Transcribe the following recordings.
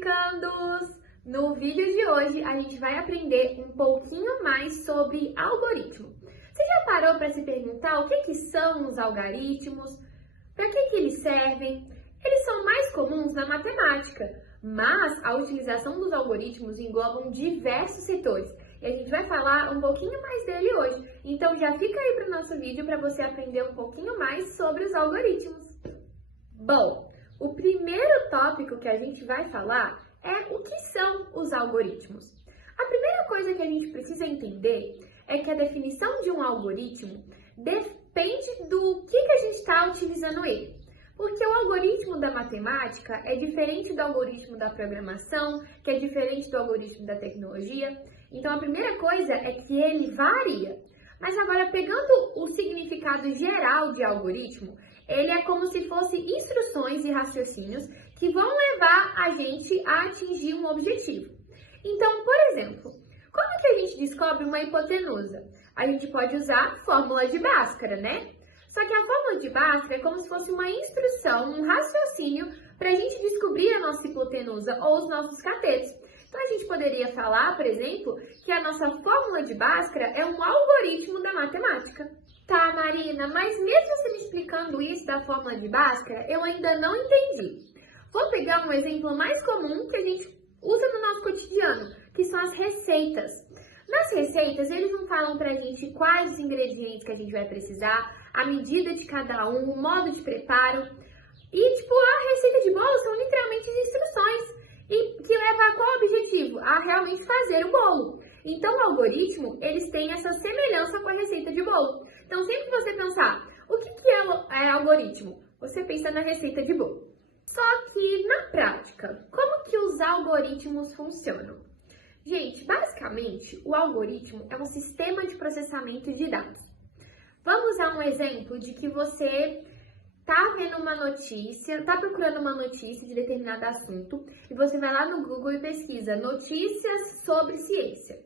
multiplicandos! No vídeo de hoje a gente vai aprender um pouquinho mais sobre algoritmo. Você já parou para se perguntar o que são os algoritmos? Para que eles servem? Eles são mais comuns na matemática, mas a utilização dos algoritmos engloba diversos setores. E a gente vai falar um pouquinho mais dele hoje. Então já fica aí para o nosso vídeo para você aprender um pouquinho mais sobre os algoritmos. Bom, o primeiro tópico que a gente vai falar é o que são os algoritmos. A primeira coisa que a gente precisa entender é que a definição de um algoritmo depende do que a gente está utilizando ele. Porque o algoritmo da matemática é diferente do algoritmo da programação, que é diferente do algoritmo da tecnologia. Então, a primeira coisa é que ele varia. Mas agora, pegando o significado geral de algoritmo, ele é como se fossem instruções e raciocínios que vão levar a gente a atingir um objetivo. Então, por exemplo, como que a gente descobre uma hipotenusa? A gente pode usar a fórmula de Bhaskara, né? Só que a fórmula de Bhaskara é como se fosse uma instrução, um raciocínio para a gente descobrir a nossa hipotenusa ou os nossos catetos. Então, a gente poderia falar, por exemplo, que a nossa fórmula de Bhaskara é um algoritmo da matemática. Tá, Marina, mas mesmo você me explicando isso da fórmula de Bhaskara, eu ainda não entendi. Vou pegar um exemplo mais comum que a gente usa no nosso cotidiano, que são as receitas. Nas receitas, eles não falam pra gente quais os ingredientes que a gente vai precisar, a medida de cada um, o modo de preparo. E, a receita de bolo são literalmente instruções. E que leva a qual objetivo? A realmente fazer o bolo. Então, o algoritmo, eles têm essa semelhança com a receita de bolo. Então, sempre que você pensar, o que é algoritmo? Você pensa na receita de bolo. Só que, na prática, como que os algoritmos funcionam? Gente, basicamente, o algoritmo é um sistema de processamento de dados. Vamos a um exemplo de que você tá vendo uma notícia, tá procurando uma notícia de determinado assunto e você vai lá no Google e pesquisa notícias sobre ciência.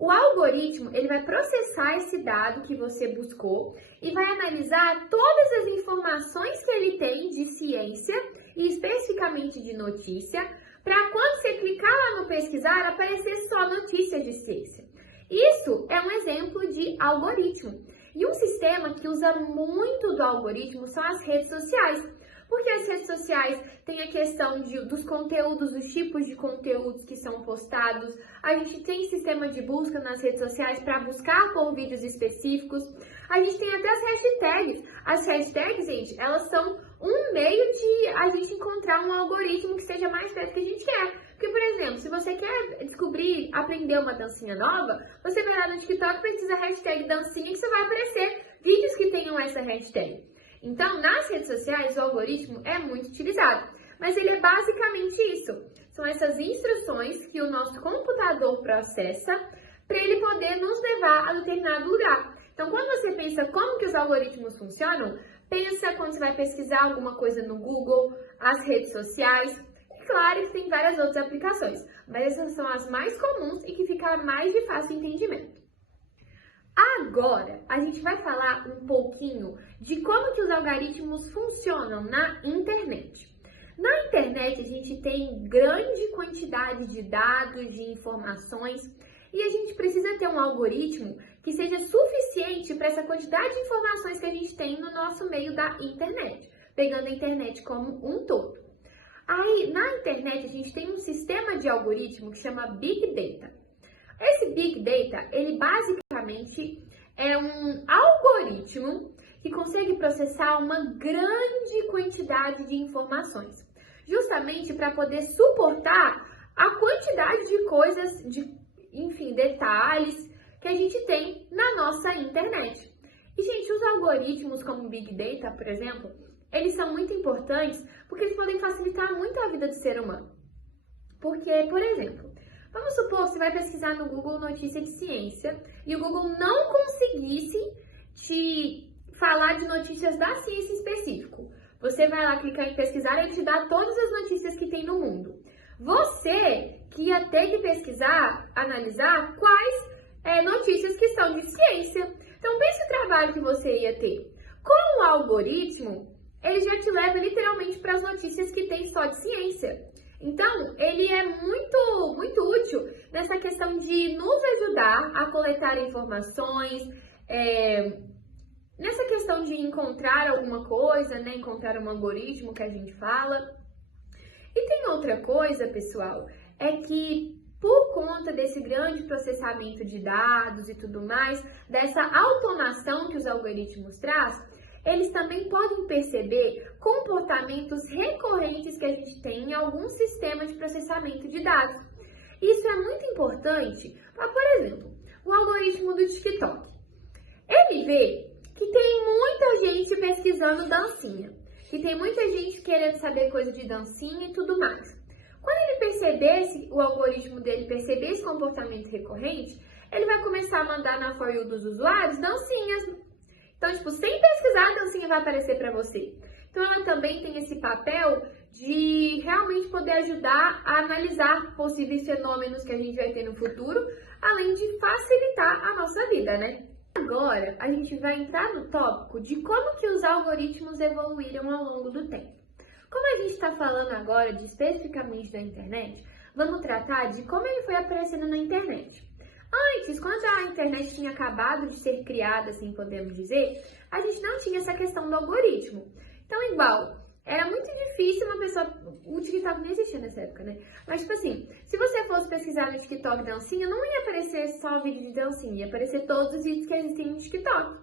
O algoritmo, ele vai processar esse dado que você buscou e vai analisar todas as informações que ele tem de ciência e especificamente de notícia, para quando você clicar lá no pesquisar, aparecer só notícias de ciência. Isso é um exemplo de algoritmo. E um sistema que usa muito do algoritmo são as redes sociais. Porque as redes sociais têm a questão dos conteúdos, dos tipos de conteúdos que são postados. A gente tem sistema de busca nas redes sociais para buscar por vídeos específicos. A gente tem até as hashtags. As hashtags, gente, elas são um meio de a gente encontrar um algoritmo que seja mais perto do que a gente quer. Porque, por exemplo, se você quer aprender uma dancinha nova, você vai lá no TikTok e precisa hashtag dancinha que só vai aparecer vídeos que tenham essa hashtag. Então, nas redes sociais, o algoritmo é muito utilizado, mas ele é basicamente isso. São essas instruções que o nosso computador processa para ele poder nos levar a determinado lugar. Então, quando você pensa como que os algoritmos funcionam, pensa quando você vai pesquisar alguma coisa no Google, as redes sociais. E claro que tem várias outras aplicações, mas essas são as mais comuns e que fica mais de fácil entendimento. Agora, a gente vai falar um pouquinho de como que os algoritmos funcionam na internet. Na internet, a gente tem grande quantidade de dados, de informações, e a gente precisa ter um algoritmo que seja suficiente para essa quantidade de informações que a gente tem no nosso meio da internet, pegando a internet como um todo. Aí, na internet, a gente tem um sistema de algoritmo que chama Big Data. Esse Big Data, ele basicamente é um algoritmo que consegue processar uma grande quantidade de informações, justamente para poder suportar a quantidade de coisas, detalhes que a gente tem na nossa internet. E, gente, os algoritmos como Big Data, por exemplo, eles são muito importantes porque eles podem facilitar muito a vida do ser humano. Porque, por exemplo, vamos supor que você vai pesquisar no Google notícia de ciência e o Google não conseguisse te falar de notícias da ciência específico. Você vai lá clicar em pesquisar e ele te dá todas as notícias que tem no mundo. Você que ia ter que pesquisar, analisar quais notícias que são de ciência. Então, pense o trabalho que você ia ter. Com o algoritmo, ele já te leva literalmente para as notícias que tem só de ciência. Então, ele é muito útil nessa questão de nos ajudar a coletar informações, nessa questão de encontrar alguma coisa, né? Encontrar um algoritmo que a gente fala. E tem outra coisa, pessoal, é que por conta desse grande processamento de dados e tudo mais, dessa automação que os algoritmos trazem, eles também podem perceber comportamentos recorrentes que a gente tem em alguns sistemas de processamento de dados. Isso é muito importante para, por exemplo, o algoritmo do TikTok. Ele vê que tem muita gente pesquisando dancinha, que tem muita gente querendo saber coisa de dancinha e tudo mais. Quando ele perceber, o algoritmo dele perceber esse comportamento recorrente, ele vai começar a mandar na For You dos usuários dancinhas. Então, tipo, sem pesquisar, a dancinha vai aparecer para você. Então, ela também tem esse papel de realmente poder ajudar a analisar possíveis fenômenos que a gente vai ter no futuro, além de facilitar a nossa vida, né? Agora, a gente vai entrar no tópico de como que os algoritmos evoluíram ao longo do tempo. Como a gente está falando agora especificamente da internet, vamos tratar de como ele foi aparecendo na internet. Antes, quando a internet tinha acabado de ser criada, assim podemos dizer, a gente não tinha essa questão do algoritmo. Então, igual, era muito difícil uma pessoa... O TikTok nem existia nessa época, né? Mas, tipo assim, se você fosse pesquisar no TikTok dancinha, não ia aparecer só vídeo de dancinha, ia aparecer todos os vídeos que existem no TikTok.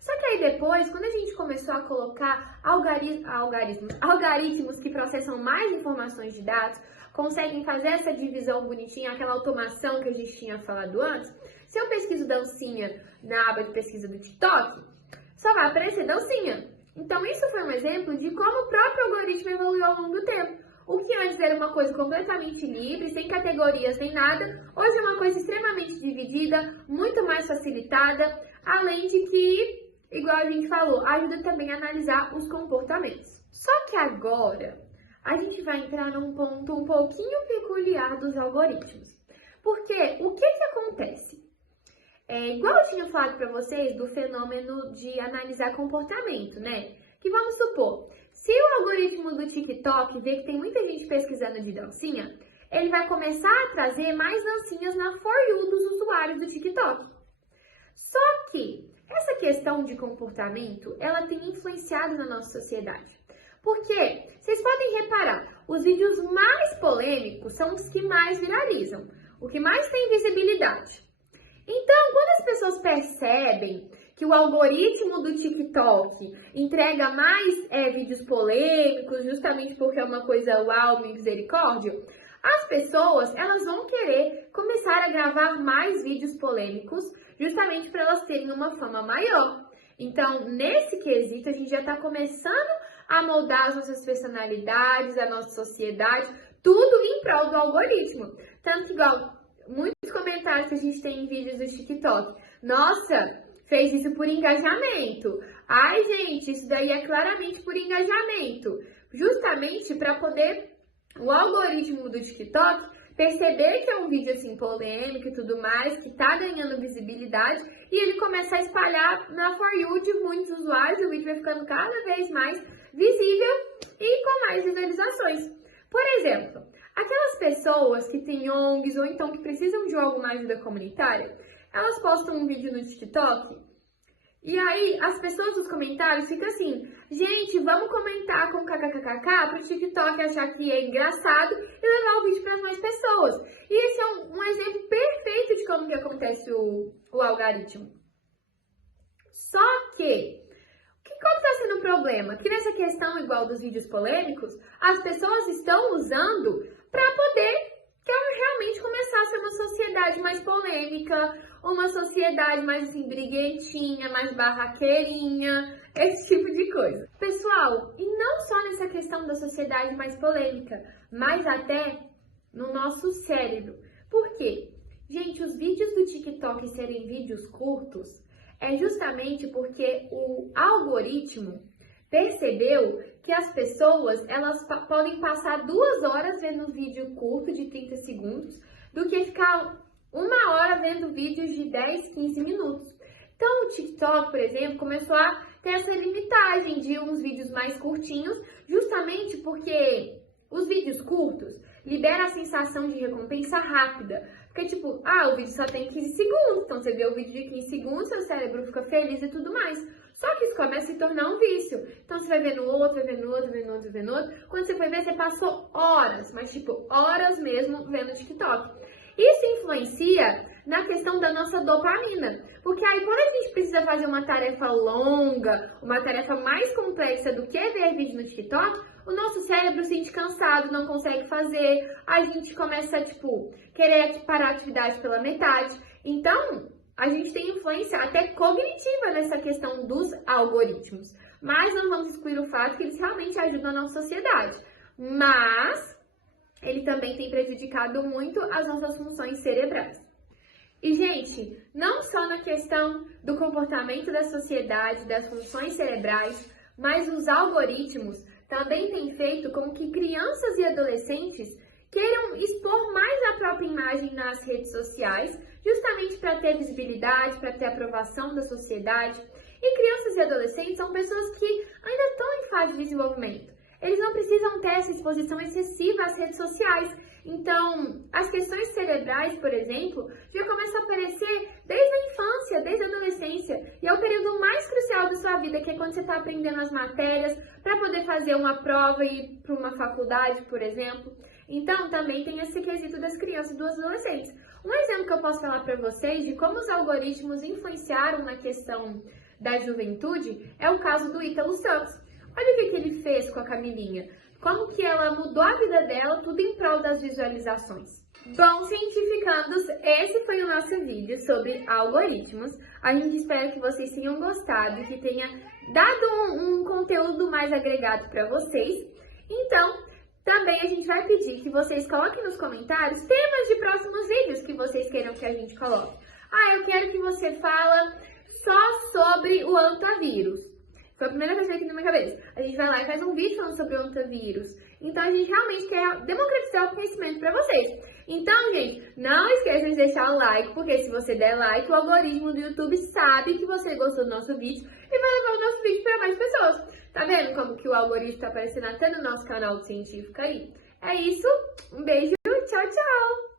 Só que aí depois, quando a gente começou a colocar algoritmos que processam mais informações de dados, conseguem fazer essa divisão bonitinha, aquela automação que a gente tinha falado antes, se eu pesquiso dancinha na aba de pesquisa do TikTok, só vai aparecer dancinha. Então isso foi um exemplo de como o próprio algoritmo evoluiu ao longo do tempo. O que antes era uma coisa completamente livre, sem categorias nem nada, hoje é uma coisa extremamente dividida, muito mais facilitada, além de que, igual a gente falou, ajuda também a analisar os comportamentos. Só que agora a gente vai entrar num ponto um pouquinho peculiar dos algoritmos. Porque o que acontece? Igual eu tinha falado para vocês do fenômeno de analisar comportamento, né? Que vamos supor, se o algoritmo do TikTok vê que tem muita gente pesquisando de dancinha, ele vai começar a trazer mais dancinhas na For You dos usuários do TikTok. Só que essa questão de comportamento, ela tem influenciado na nossa sociedade. Porque, vocês podem reparar, os vídeos mais polêmicos são os que mais viralizam, o que mais tem visibilidade. Então, quando as pessoas percebem que o algoritmo do TikTok entrega mais vídeos polêmicos, justamente porque é uma coisa uau, misericórdia, as pessoas elas vão querer começar a gravar mais vídeos polêmicos, justamente para elas terem uma fama maior. Então, nesse quesito, a gente já está começando a moldar as nossas personalidades, a nossa sociedade, tudo em prol do algoritmo. Tanto que, igual, muitos comentários que a gente tem em vídeos do TikTok. Nossa, fez isso por engajamento. Ai, gente, isso daí é claramente por engajamento. Justamente para poder o algoritmo do TikTok perceber que é um vídeo assim polêmico e tudo mais, que tá ganhando visibilidade, e ele começa a espalhar na For You de muitos usuários, o vídeo vai ficando cada vez mais visível e com mais visualizações. Por exemplo, aquelas pessoas que têm ONGs ou então que precisam de alguma ajuda comunitária, elas postam um vídeo no TikTok e aí as pessoas dos comentários ficam assim, gente, vamos comentar com kkkk para o TikTok achar que é engraçado e levar o vídeo para mais pessoas. E esse é um exemplo perfeito de como que acontece o algoritmo. Só que qual está sendo o problema? Que nessa questão igual dos vídeos polêmicos, as pessoas estão usando para poder realmente começar a ser uma sociedade mais polêmica, uma sociedade mais assim, briguentinha, mais barraqueirinha, esse tipo de coisa. Pessoal, e não só nessa questão da sociedade mais polêmica, mas até no nosso cérebro. Por quê? Gente, os vídeos do TikTok serem vídeos curtos é justamente porque o algoritmo percebeu que as pessoas elas podem passar 2 horas vendo um vídeo curto de 30 segundos do que ficar 1 hora vendo vídeos de 10, 15 minutos. Então o TikTok, por exemplo, começou a ter essa limitagem de uns vídeos mais curtinhos, justamente porque os vídeos curtos libera a sensação de recompensa rápida. Porque, tipo, o vídeo só tem 15 segundos, então você vê o vídeo de 15 segundos, seu cérebro fica feliz e tudo mais. Só que isso começa a se tornar um vício. Então você vai vendo outro, vai vendo outro, vendo outro, vendo outro. Quando você foi ver, você passou horas, mas tipo, horas mesmo vendo TikTok. Isso influencia na questão da nossa dopamina. Porque aí quando a gente precisa fazer uma tarefa longa, uma tarefa mais complexa do que ver vídeo no TikTok, o nosso cérebro se sente cansado, não consegue fazer, a gente começa a, querer parar a atividade pela metade. Então, a gente tem influência até cognitiva nessa questão dos algoritmos. Mas não vamos excluir o fato que eles realmente ajudam a nossa sociedade. Mas ele também tem prejudicado muito as nossas funções cerebrais. E, gente, não só na questão do comportamento da sociedade, das funções cerebrais, mas os algoritmos também têm feito com que crianças e adolescentes queiram expor mais a própria imagem nas redes sociais, justamente para ter visibilidade, para ter aprovação da sociedade. E crianças e adolescentes são pessoas que ainda estão em fase de desenvolvimento. Eles não precisam ter essa exposição excessiva às redes sociais. Então, as questões cerebrais, por exemplo, já começam a aparecer desde a infância, desde a adolescência. E é o período mais crucial da sua vida, que é quando você está aprendendo as matérias para poder fazer uma prova e ir para uma faculdade, por exemplo. Então, também tem esse quesito das crianças e dos adolescentes. Um exemplo que eu posso falar para vocês de como os algoritmos influenciaram na questão da juventude é o caso do Ítalo Santos. Olha o que ele fez com a Camilinha. Como que ela mudou a vida dela, tudo em prol das visualizações. Bom, cientificandos, esse foi o nosso vídeo sobre algoritmos. A gente espera que vocês tenham gostado, que tenha dado um conteúdo mais agregado para vocês. Então, também a gente vai pedir que vocês coloquem nos comentários temas de próximos vídeos que vocês queiram que a gente coloque. Eu quero que você fala só sobre o hantavírus. Foi a primeira vez que veio aqui na minha cabeça. A gente vai lá e faz um vídeo falando sobre o hantavírus. Então, a gente realmente quer democratizar o conhecimento para vocês. Então, gente, não esqueçam de deixar um like, porque se você der like, o algoritmo do YouTube sabe que você gostou do nosso vídeo e vai levar o nosso vídeo para mais pessoas. Tá vendo como que o algoritmo tá aparecendo até no nosso canal científico aí? É isso, um beijo, tchau, tchau!